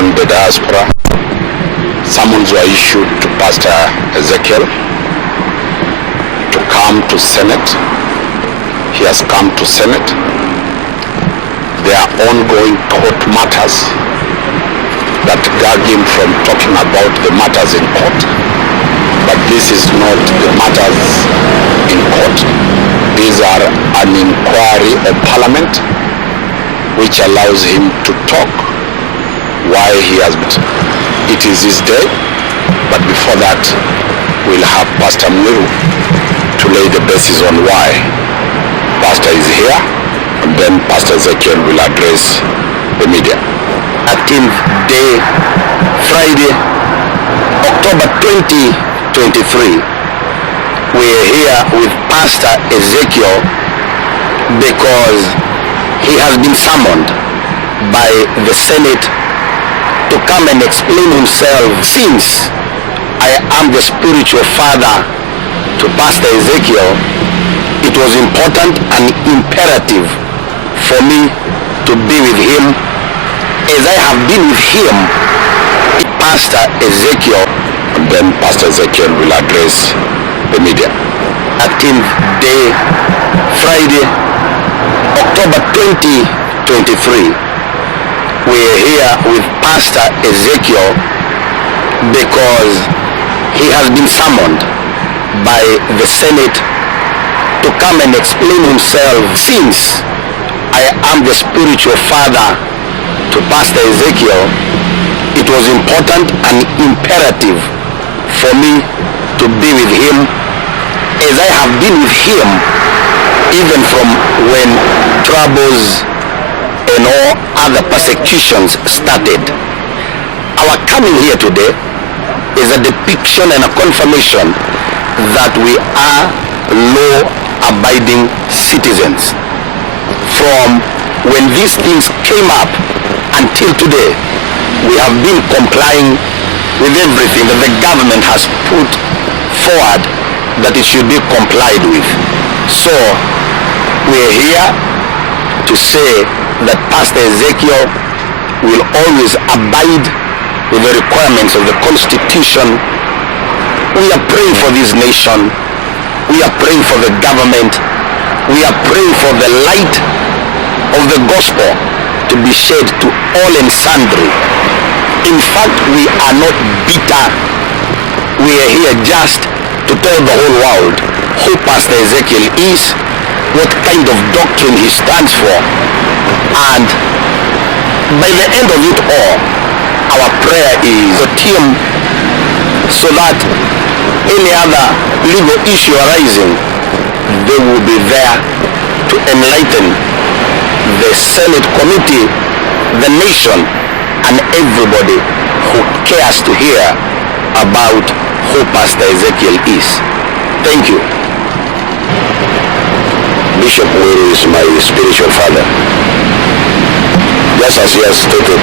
And the diaspora, summons were issued to Pastor Ezekiel to come to Senate. He has come to Senate. There are ongoing court matters that gag him from talking about the matters in court, but this is not the matters in court. These are an inquiry of Parliament which allows him to talk why he has been. It is his day, but before that we'll have Pastor Mwiru to lay the basis on why Pastor is here, and then Pastor Ezekiel will address the media. 13th day, Friday, October 2023. We are here with Pastor Ezekiel because he has been summoned by the Senate to come and explain himself. Since I am the spiritual father to Pastor Ezekiel, it was important and imperative for me to be with him as I have been with him. Pastor Ezekiel, and then Pastor Ezekiel will address the media. 13th day, Friday, October 2023. We are here with Pastor Ezekiel because he has been summoned by the Senate to come and explain himself. Since I am the spiritual father to Pastor Ezekiel, it was important and imperative for me to be with him as I have been with him even from when troubles and all other persecutions started. Our coming here today is a depiction and a confirmation that we are law-abiding citizens. From when these things came up until today, we have been complying with everything that the government has put forward that it should be complied with. So we are here to say that Pastor Ezekiel will always abide with the requirements of the Constitution. We are praying for this nation. We are praying for the government. We are praying for the light of the gospel to be shed to all and sundry. In fact, we are not bitter. We are here just to tell the whole world who Pastor Ezekiel is, what kind of doctrine he stands for, and by the end of it all, our prayer is a team so that any other legal issue arising, they will be there to enlighten the Senate committee, the nation, and everybody who cares to hear about who Pastor Ezekiel is. Thank you. Bishop Mwiru is my spiritual father. Just as he has stated,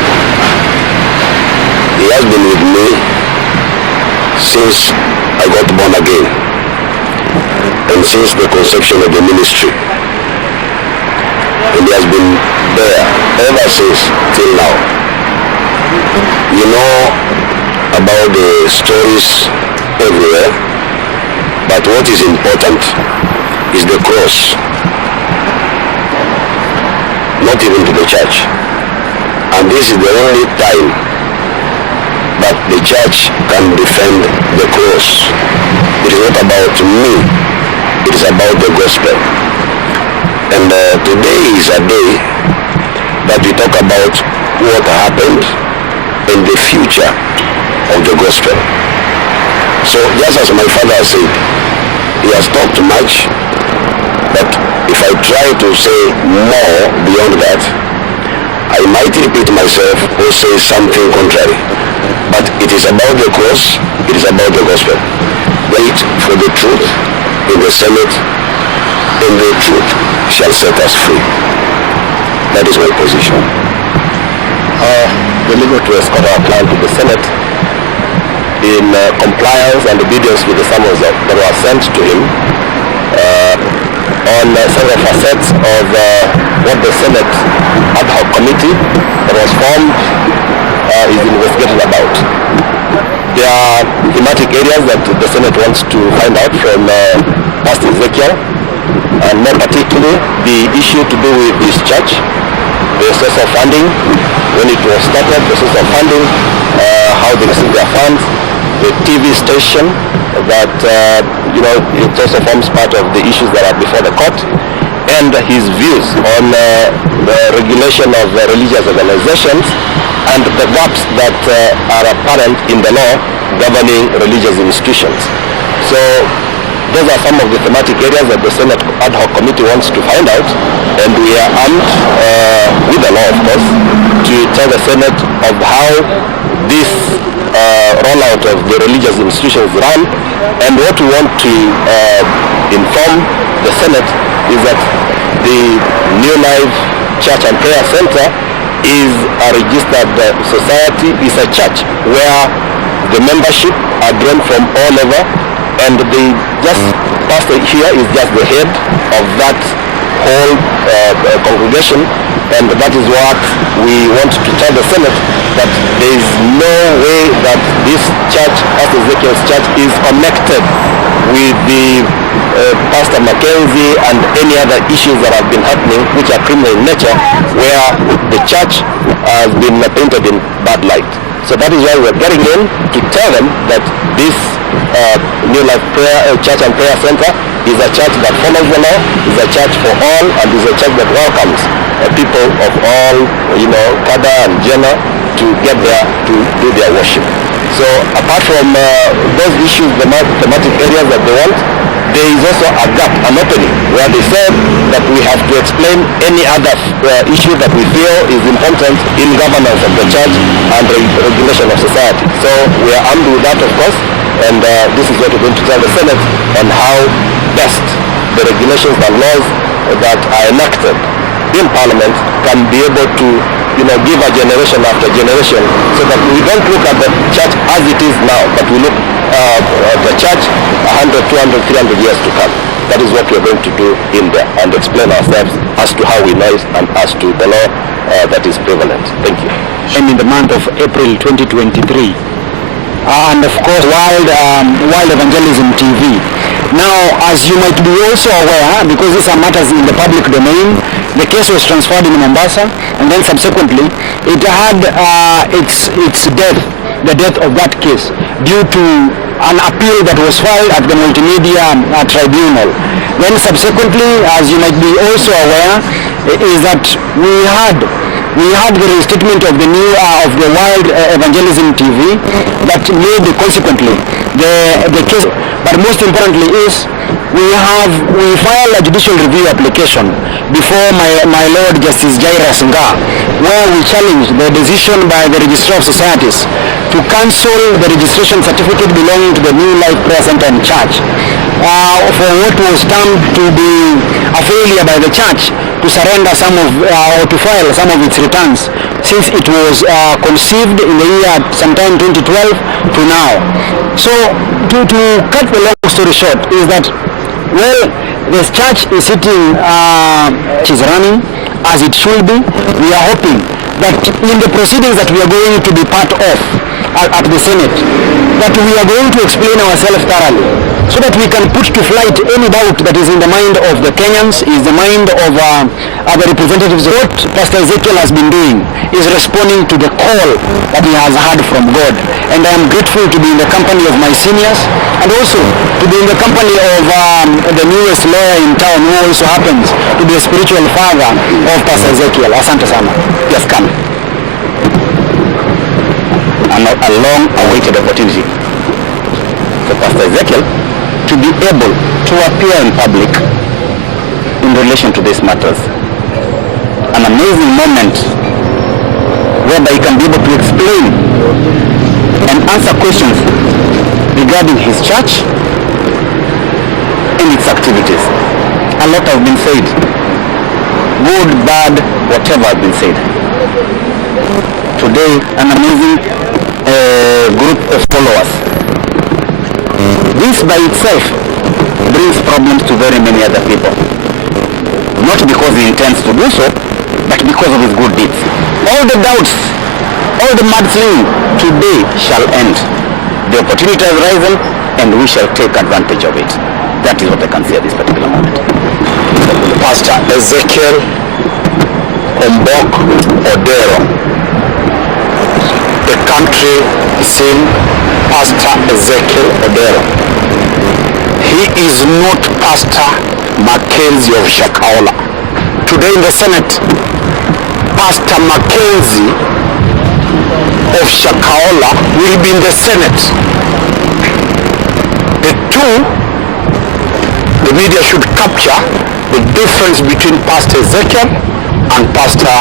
he has been with me since I got born again and since the conception of the ministry. And he has been there ever since till now. You know about the stories everywhere, but what is important is the cross, not even to the church. And this is the only time that the church can defend the cross. It is not about me, it is about the gospel. And today is a day that we talk about what happened in the future of the gospel. So just as my father said, he has talked much, but if I try to say more beyond that, I might repeat myself or say something contrary. But it is about the cross, it is about the gospel. Wait for the truth in the Senate, and the truth shall set us free. That is my position. The legal to escort our client to the Senate in compliance and obedience with the summons that were sent to him on several facets of what the Senate ad hoc committee that was formed is investigating about. There are thematic areas that the Senate wants to find out from Pastor Ezekiel, and more particularly the issue to do with this church, the source of funding, when it was started, the source of funding, how they receive their funds, the TV station that it also forms part of the issues that are before the court, and his views on the regulation of religious organizations and the gaps that are apparent in the law governing religious institutions. So those are some of the thematic areas that the Senate ad hoc committee wants to find out, and we are armed with the law, of course, to tell the Senate of how this rollout of the religious institutions run. And what we want to inform the Senate is that the New Life Church and Prayer Center is a registered society, is a church where the membership are drawn from all over, and the pastor here is just the head of that whole congregation, and that is what we want to tell the Senate, that there is no way that this church, Pastor Ezekiel's church, is connected with the Pastor Mackenzie and any other issues that have been happening which are criminal in nature, where the church has been painted in bad light. So that is why we're getting in to tell them that this New Life Church and Prayer Center is a church that follows the law, is a church for all, and is a church that welcomes people of all, cadre and gender to get there to do their worship. So apart from those issues, the thematic areas that they want, there is also a gap, an opening, where they said that we have to explain any other issue that we feel is important in governance of the church and regulation of society. So we are armed with that, of course, and this is what we're going to tell the Senate on how best the regulations and laws that are enacted in Parliament can be able to give a generation after generation, so that we don't look at the church as it is now, but we look at the church 100, 200, 300 years to come. That is what we're going to do in there, and explain ourselves as to how we know it and as to the law that is prevalent. Thank you. In the month of April 2023, and of course Wild Evangelism TV. Now, as you might be also aware, because these are matters in the public domain, the case was transferred in Mombasa, and then subsequently it had its death, the death of that case, due to an appeal that was filed at the Multimedia Tribunal. Then subsequently, as you might be also aware, is that we had the restatement of the Wild Evangelism TV that made consequently the case. But most importantly is we filed a judicial review application before my Lord Justice Jairus Nga, where we challenged the decision by the Registrar of Societies to cancel the registration certificate belonging to the New Life Prayer Center and Church for what was termed to be a failure by the church to surrender or to file some of its returns since it was conceived in the year sometime 2012 to now. So to cut the long story short is that, well, the church is sitting, is running as it should be. We are hoping that in the proceedings that we are going to be part of at the Senate, that we are going to explain ourselves thoroughly, so that we can put to flight any doubt that is in the mind of the Kenyans, is the mind of the representatives. What Pastor Ezekiel has been doing is responding to the call that he has heard from God. And I am grateful to be in the company of my seniors, and also to be in the company of the newest lawyer in town, who also happens to be a spiritual father of Pastor Ezekiel. Asante sana. Yes, come. A long-awaited opportunity for Pastor Ezekiel to be able to appear in public in relation to these matters. An amazing moment whereby he can be able to explain and answer questions regarding his church and its activities. A lot have been said. Good, bad, whatever has been said. Today, an amazing group of followers. This by itself brings problems to very many other people. Not because he intends to do so, but because of his good deeds. All the doubts, all the mudslinging today shall end. The opportunity has risen and we shall take advantage of it. That is what I can say at this particular moment. Pastor Ezekiel Odero. The country is in Pastor Ezekiel Odero. He is not Pastor Mackenzie of Shakahola. Today in the Senate, Pastor Mackenzie of Shakahola will be in the Senate. The two, the media should capture the difference between Pastor Ezekiel and Pastor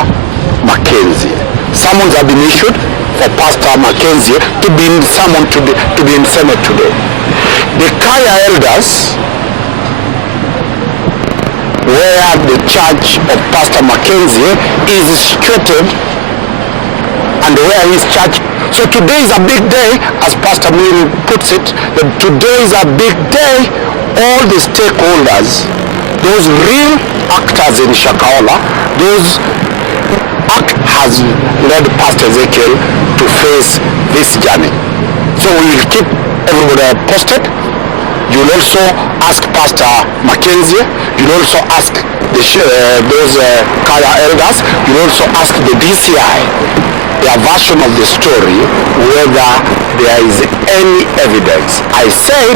Mackenzie. Summons have been issued for Pastor Mackenzie to be summoned to be in Senate today. The Kaya elders, where the church of Pastor Mackenzie is situated and where his church. So today is a big day, as Pastor Miri puts it, that today is a big day. All the stakeholders, those real actors in Shakahola, those act has led Pastor Ezekiel to face this journey. So we will keep everybody posted. You'll also ask Pastor Mackenzie. You'll also ask those Kaya elders. You'll also ask the DCI their version of the story, whether there is any evidence. I said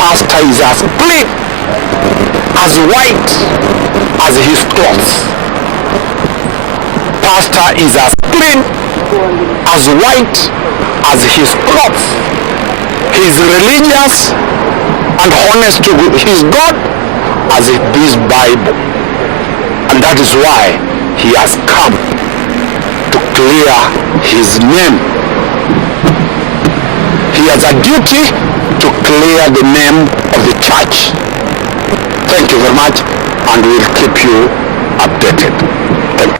Pastor is as clean, as white as his clothes. Pastor is as clean, as white as his clothes. He is religious and honest to his God as this Bible. And that is why he has come to clear his name. He has a duty to clear the name of the church. Thank you very much, and we'll keep you updated. Thank you.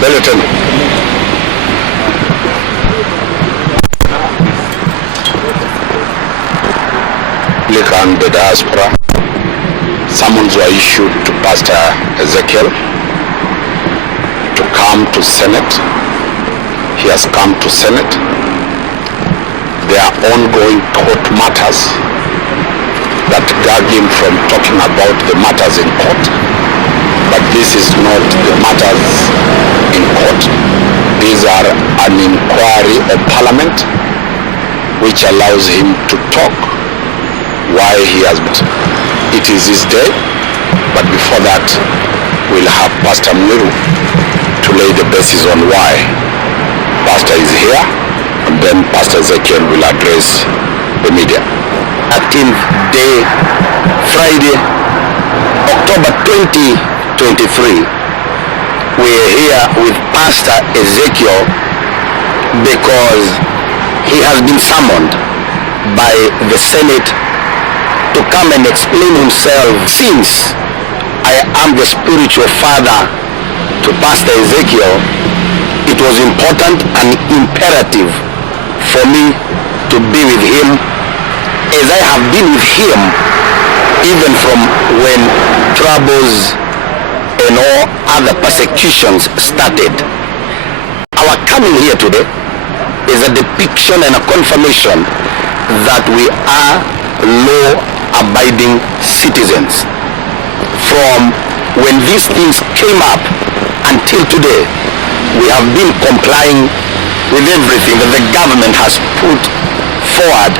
Bulletin. And the diaspora, summons were issued to Pastor Ezekiel to come to Senate. He has come to Senate. There are ongoing court matters that gag him from talking about the matters in court. But this is not the matters in court. These are an inquiry of Parliament which allows him to talk why he has been. It is his day, but before that we'll have Pastor Mwiru to lay the basis on why Pastor is here, and then Pastor Ezekiel will address the media. 13th day, Friday, October 2023. We are here with Pastor Ezekiel because he has been summoned by the Senate to come and explain himself. Since I am the spiritual father to Pastor Ezekiel, it was important and imperative for me to be with him, as I have been with him even from when troubles and all other persecutions started. Our coming here today is a depiction and a confirmation that we are law-abiding citizens. From when these things came up until today, we have been complying with everything that the government has put forward